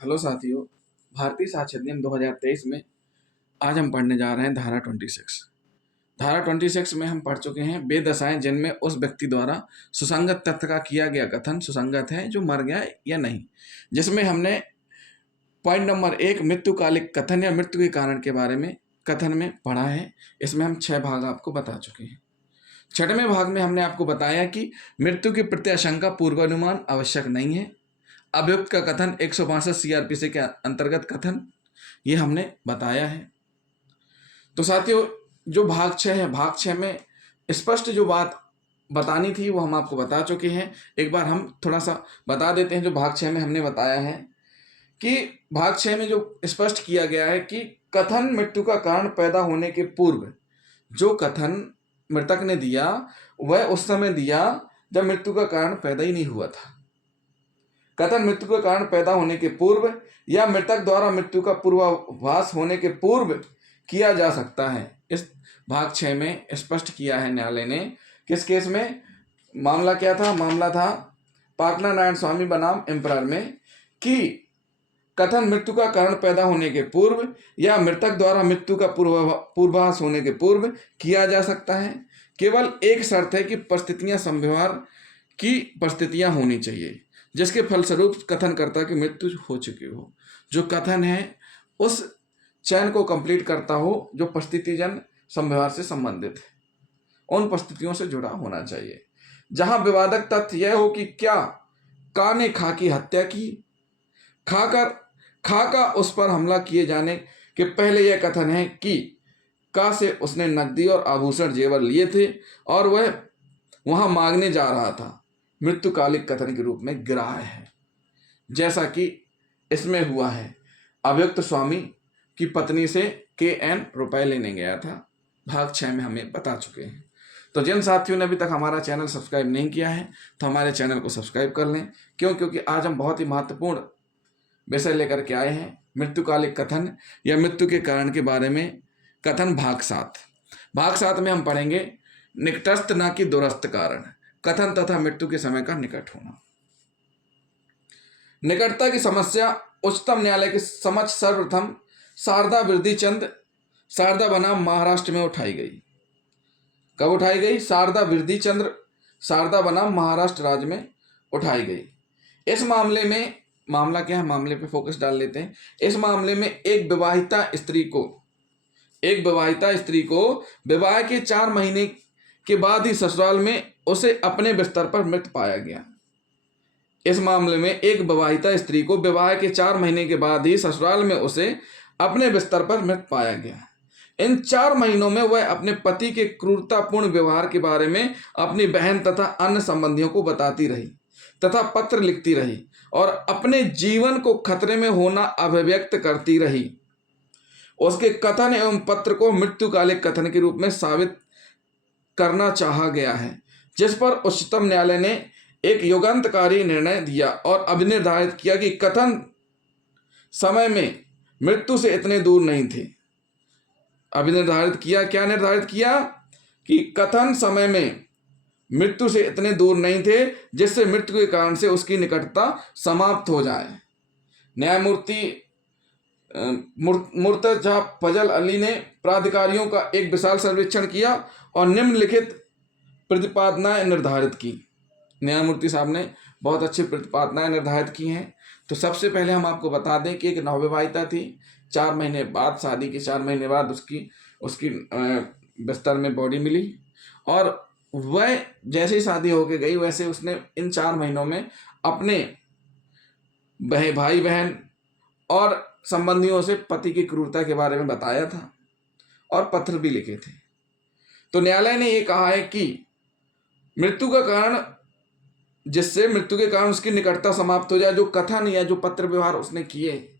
Hello साथियों। भारतीय साक्ष्य अधिनियम 2023 में आज हम पढ़ने जा रहे हैं धारा 26। धारा 26 में हम पढ़ चुके हैं बेदशाएं जिनमें उस व्यक्ति द्वारा सुसंगत तथ्य का किया गया कथन सुसंगत है जो मर गया या नहीं, जिसमें हमने पॉइंट नंबर 1 मृत्युकालिक कथन या मृत्यु के कारण के बारे में कथन में पढ़ा है। इसमें हम 6 भाग आपको बता चुके हैं। 6वें भाग में हमने आपको बताया कि मृत्यु की प्रत्याशंका पूर्वानुमान आवश्यक नहीं है। अभियुक्त का कथन 162 सीआरपीसी के अंतर्गत कथन ये हमने बताया है। तो साथियों, जो भाग 6 है, भाग 6 में स्पष्ट जो बात बतानी थी वो हम आपको बता चुके हैं। एक बार हम थोड़ा सा बता देते हैं। जो भाग 6 में हमने बताया है कि भाग 6 में जो स्पष्ट किया गया है कि कथन मृत्यु का कारण पैदा होने के पूर्व जो कथन मृतक ने दिया वह उस समय दिया जब मृत्यु का कारण पैदा ही नहीं हुआ था। कथन मृत्यु के कारण पैदा होने के पूर्व या मृतक द्वारा मृत्यु का पूर्वाभास होने के पूर्व किया जा सकता है। इस भाग 6 में स्पष्ट किया है न्यायालय ने। किस केस में मामला क्या था? मामला था पाकना नारायण स्वामी बनाम एम्परर में कि कथन मृत्यु का कारण पैदा होने के पूर्व या मृतक द्वारा मृत्यु का पूर्वाभास होने के पूर्व किया जा सकता है। केवल एक शर्त है कि परिस्थितियां संव्यवहार की परिस्थितियां होनी चाहिए जिसके फलस्वरूप कथनकर्ता की मृत्यु हो चुकी हो। जो कथन है उस चयन को कंप्लीट करता हो जो परिस्थितिजन संव्यवहार से संबंधित है, उन परिस्थितियों से जुड़ा होना चाहिए। जहां विवादक तथ्य यह हो कि क्या का ने खा की हत्या की, खा का उस पर हमला किए जाने के पहले यह कथन है कि का से उसने नकदी और आभूषण जेवर लिए थे और वह वहां मांगने जा रहा था, मृत्युकालिक कथन के रूप में ग्राह्य है। जैसा कि इसमें हुआ है, अभियुक्त स्वामी की पत्नी से KN रुपए लेने गया था। भाग 6 में हमें बता चुके हैं। तो जिन साथियों ने अभी तक हमारा चैनल सब्सक्राइब नहीं किया है तो हमारे चैनल को सब्सक्राइब कर लें। क्योंकि आज हम बहुत ही महत्वपूर्ण विषय लेकर के आए हैं, मृत्युकालिक कथन या मृत्यु के कारण के बारे में कथन भाग 7। भाग 7 में हम पढ़ेंगे निकटस्थ न कि दूरस्थ कारण, कथन तथा मृत्यु के समय का निकट होना। निकटता की समस्या उच्चतम न्यायालय के समक्ष सर्वप्रथम शारदा वृद्धिचंद शारदा बनाम महाराष्ट्र में उठाई गई। कब उठाई गई? शारदा वृद्धिचंद्र शारदा बनाम महाराष्ट्र राज्य में उठाई गई। इस मामले में मामला क्या है, मामले पे फोकस डाल लेते हैं। इस मामले में एक विवाहिता स्त्री को विवाह के 4 महीने के बाद ही ससुराल में उसे अपने बिस्तर पर मृत पाया गया। इस मामले में एक विवाहिता स्त्री को विवाह के 4 महीने के बाद ही ससुराल में उसे अपने बिस्तर पर मृत पाया गया। इन 4 महीनों में वह अपने पति के क्रूरतापूर्ण व्यवहार के बारे में अपनी बहन तथा अन्य संबंधियों को बताती रही तथा पत्र लिखती रही और अपने जीवन को खतरे में होना अभिव्यक्त करती रही। उसके कथन एवं पत्र को मृत्युकालिक कथन के रूप में साबित करना चाहा गया है, जिस पर उच्चतम न्यायालय ने एक युगांतकारी निर्णय दिया और अभिनिर्धारित किया कि कथन समय में मृत्यु से इतने दूर नहीं थे। अभिनिर्धारित किया, क्या निर्धारित किया? कि कथन समय में मृत्यु से इतने दूर नहीं थे जिससे मृत्यु के कारण से उसकी निकटता समाप्त हो जाए। न्यायमूर्ति मुर्तजा फजल अली ने प्राधिकारियों का एक विशाल सर्वेक्षण किया और निम्नलिखित प्रतिपादनाएं निर्धारित की। न्यायमूर्ति साहब ने बहुत अच्छी प्रतिपादनाएं निर्धारित की हैं। तो सबसे पहले हम आपको बता दें कि एक नवविवाहिता थी। 4 महीने बाद, शादी के 4 महीने बाद उसकी बिस्तर में बॉडी मिली और वह जैसे ही शादी होके गई वैसे उसने इन 4 महीनों में अपने भाई बहन और संबंधियों से पति की क्रूरता के बारे में बताया था और पत्र भी लिखे थे। तो न्यायालय ने यह कहा है कि मृत्यु का कारण, जिससे मृत्यु के कारण उसकी निकटता समाप्त हो जाए, जो कथन या जो पत्र व्यवहार उसने किए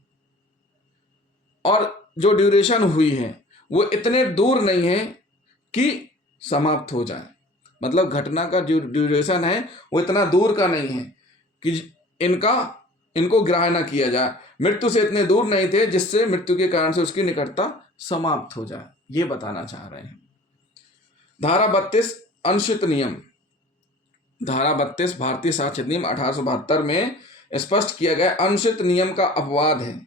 और जो ड्यूरेशन हुई है वो इतने दूर नहीं है कि समाप्त हो जाए। मतलब घटना का जो ड्यूरेशन है वो इतना दूर का नहीं है कि इनको ग्राह्य न किया जाए। मृत्यु से इतने दूर नहीं थे जिससे मृत्यु के कारण से उसकी निकटता समाप्त हो जाए, ये बताना चाह रहे हैं। धारा 32 अनुचित नियम, धारा 32 भारतीय साक्ष्य अधिनियम 1872 में स्पष्ट किया गया अनुचित नियम का अपवाद है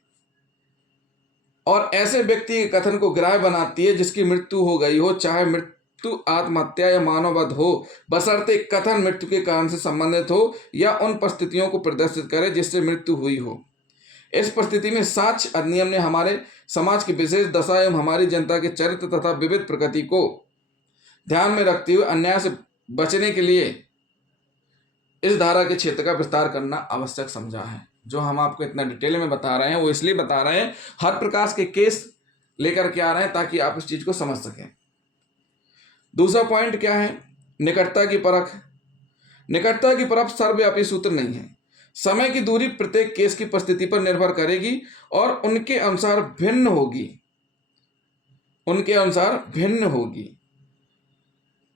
और ऐसे व्यक्ति के कथन को ग्राह्य बनाती है जिसकी मृत्यु हो गई हो, चाहे मृत्यु आत्महत्या या मानववध हो, बशर्ते कथन मृत्यु के कारण से संबंधित हो या उन परिस्थितियों को प्रदर्शित करे जिससे मृत्यु हुई हो। इस परिस्थिति में साक्ष्य अधिनियम ने हमारे समाज की विशेष दशा एवं हमारी जनता के चरित्र तथा विविध प्रकृति को ध्यान में रखते हुए अन्याय से बचने के लिए इस धारा के क्षेत्र का विस्तार करना आवश्यक समझा है। जो हम आपको इतना डिटेल में बता रहे हैं वो इसलिए बता रहे हैं, हर प्रकार के केस लेकर के आ रहे हैं ताकि आप इस चीज को समझ सकें। दूसरा पॉइंट क्या है? निकटता की परख। निकटता की परख सर्वव्यापी सूत्र नहीं है। समय की दूरी प्रत्येक केस की परिस्थिति पर निर्भर करेगी और उनके अनुसार भिन्न होगी।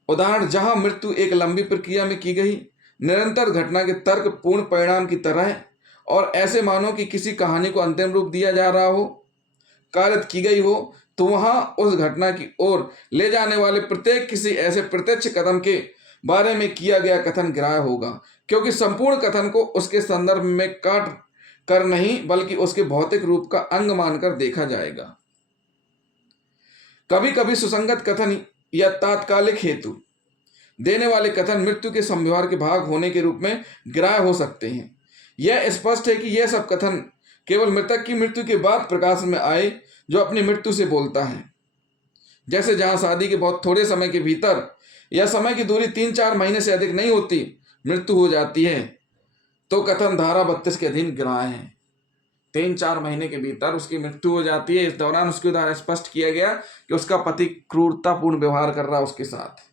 उदाहरण, जहां मृत्यु एक लंबी प्रक्रिया में की गई, निरंतर घटना के तर्क पूर्ण परिणाम की तरह है और ऐसे मानो कि किसी कहानी को अंतिम रूप दिया जा रहा हो, कारित की गई हो, तो वहां उस घटना की ओर ले जाने वाले प्रत्येक किसी ऐसे प्रत्यक्ष कदम के बारे में किया गया कथन ग्राह्य होगा, क्योंकि संपूर्ण कथन को उसके संदर्भ में काट कर नहीं बल्कि उसके भौतिक रूप का अंग मानकर देखा जाएगा। कभी कभी सुसंगत कथन या तात्कालिक हेतु देने वाले कथन मृत्यु के संव्यवहार के भाग होने के रूप में ग्राह्य हो सकते हैं। यह स्पष्ट है कि यह सब कथन केवल मृतक की मृत्यु के बाद प्रकाश में आए जो अपनी मृत्यु से बोलता है। जैसे जहां शादी के बहुत थोड़े समय के भीतर या समय की दूरी 3-4 महीने से अधिक नहीं होती, मृत्यु हो जाती है, तो कथन धारा 32 के अधीन ग्राह्य है। 3-4 महीने के भीतर उसकी मृत्यु हो जाती है, इस दौरान उसके द्वारा स्पष्ट किया गया कि उसका पति क्रूरतापूर्ण व्यवहार कर रहा है उसके साथ,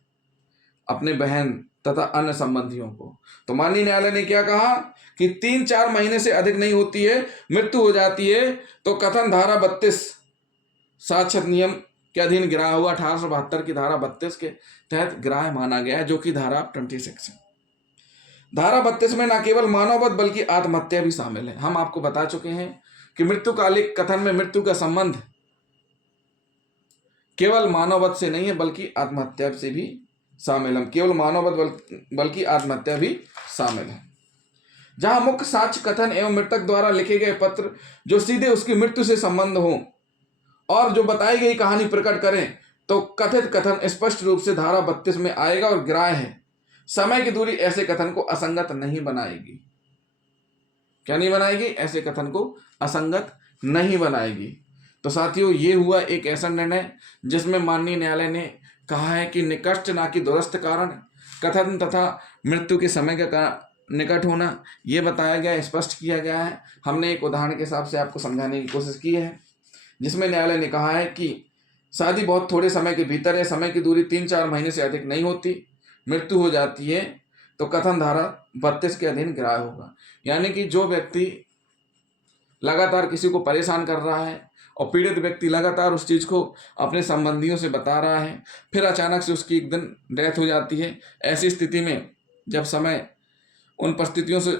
अपने बहन तथा अन्य संबंधियों को। तो माननीय न्यायालय ने क्या कहा कि 3-4 महीने से अधिक नहीं होती है, मृत्यु हो जाती है, तो कथन धारा 32 साक्ष्य नियम के अधीन ग्राह्य हुआ। 1872 की धारा 32 के तहत ग्राह्य माना गया है, जो कि धारा 26 है। धारा 32 में न केवल मानववध बल्कि आत्महत्या भी शामिल है। हम आपको बता चुके हैं कि मृत्युकालिक कथन में मृत्यु का संबंध केवल मानववध से नहीं है बल्कि आत्महत्या से भी शामिल है। केवल मानववध बल्कि आत्महत्या भी शामिल है। जहां मुख्य साक्ष्य कथन एवं मृतक द्वारा लिखे गए पत्र जो सीधे उसकी मृत्यु से संबंध हो और जो बताई गई कहानी प्रकट करें, तो कथित कथन स्पष्ट रूप से धारा 32 में आएगा और ग्राह्य है। समय की दूरी ऐसे कथन को असंगत नहीं बनाएगी। क्या नहीं बनाएगी? ऐसे कथन को असंगत नहीं बनाएगी। तो साथियों, ये हुआ एक ऐसा निर्णय जिसमें माननीय न्यायालय ने कहा है कि निकट ना कि दूरस्थ कारण कथन तथा मृत्यु के समय का निकट होना ये बताया गया, स्पष्ट किया गया है। हमने एक उदाहरण के हिसाब से आपको समझाने की कोशिश की है, जिसमें न्यायालय ने कहा है कि शादी बहुत थोड़े समय के भीतर है, समय की दूरी 3-4 महीने से अधिक नहीं होती, मृत्यु हो जाती है, तो कथन धारा 32 के अधीन ग्राह्य होगा। यानी कि जो व्यक्ति लगातार किसी को परेशान कर रहा है और पीड़ित व्यक्ति लगातार उस चीज़ को अपने संबंधियों से बता रहा है, फिर अचानक से उसकी एक दिन डेथ हो जाती है, ऐसी स्थिति में जब समय उन परिस्थितियों से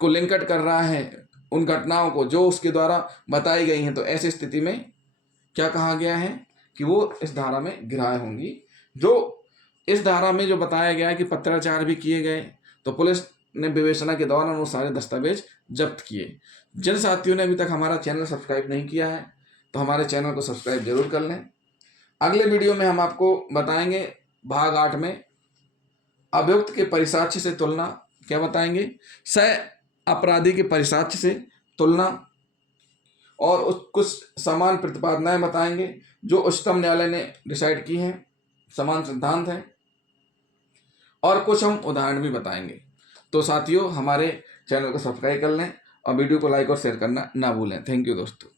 को लिंकट कर रहा है, उन घटनाओं को जो उसके द्वारा बताई गई हैं, तो ऐसी स्थिति में क्या कहा गया है कि वो इस धारा में ग्राह्य होंगी। जो इस धारा में जो बताया गया है कि पत्राचार भी किए गए, तो पुलिस ने विवेचना के दौरान वो सारे दस्तावेज जब्त किए। जिन साथियों ने अभी तक हमारा चैनल सब्सक्राइब नहीं किया है, तो हमारे चैनल को सब्सक्राइब जरूर कर लें। अगले वीडियो में हम आपको बताएंगे भाग 8 में अभियुक्त के परिसाक्ष्य से तुलना। क्या बताएंगे? सह अपराधी के परिसाक्ष्य से तुलना और कुछ समान प्रतिपादनाएं बताएंगे जो उच्चतम न्यायालय ने डिसाइड की हैं, समान सिद्धांत हैं, और कुछ हम उदाहरण भी बताएंगे। तो साथियों, हमारे चैनल को सब्सक्राइब कर लें और वीडियो को लाइक और शेयर करना ना भूलें। थैंक यू दोस्तों।